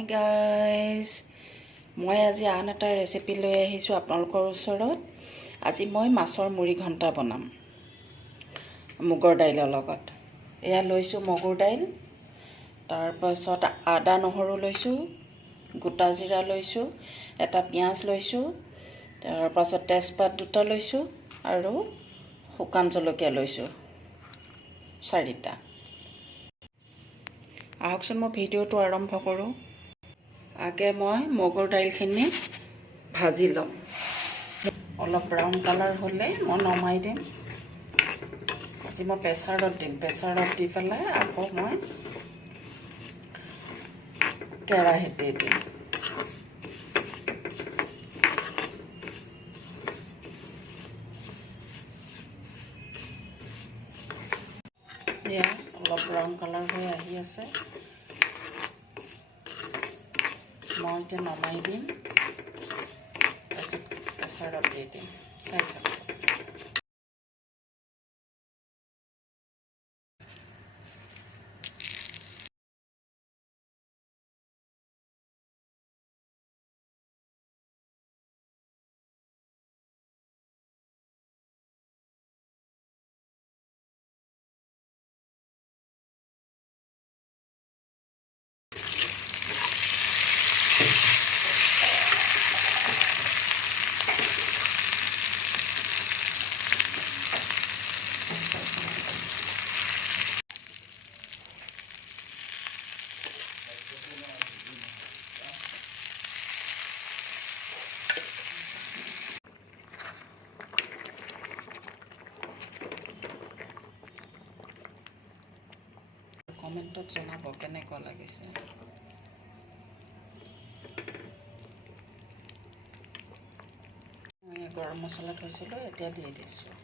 Hi guys, মই আজি আন এটা ৰেচিপি লৈ আহিছোঁ আপোনালোকৰ ওচৰত। আজি মই মাছৰ মুড়ি ঘণ্টা বনাম মুগৰ দাইলৰ লগত। এয়া লৈছোঁ মগুৰ দাইল, তাৰপাছত আদা নহৰু লৈছোঁ, গোটা জিৰা লৈছোঁ, এটা পিঁয়াজ লৈছোঁ, তাৰপাছত তেজপাত দুটা লৈছোঁ আৰু শুকান জলকীয়া লৈছোঁ 4টা। আহকচোন মই ভিডিঅ'টো আৰম্ভ কৰোঁ। আগে মই মগুৰ দাইলখিনি ভাজি ল'ম। অলপ ব্ৰাউন কালাৰ হ'লে মই নমাই দিম। আজি মই প্ৰেছাৰত দিম। প্ৰেছাৰত দি পেলাই আকৌ মই কেৰাহীত দি দিম। এয়া অলপ ব্ৰাউন কালাৰ হৈ আহি আছে। মই এতিয়া নমাই দিম, তাৰপিছত প্ৰেছাৰত দি দিম। চাই থাকক। কমেণ্টত জনাব কেনেকুৱা লাগিছে। গৰম মছলা থৈছিলোঁ, এতিয়া দি দিছোঁ।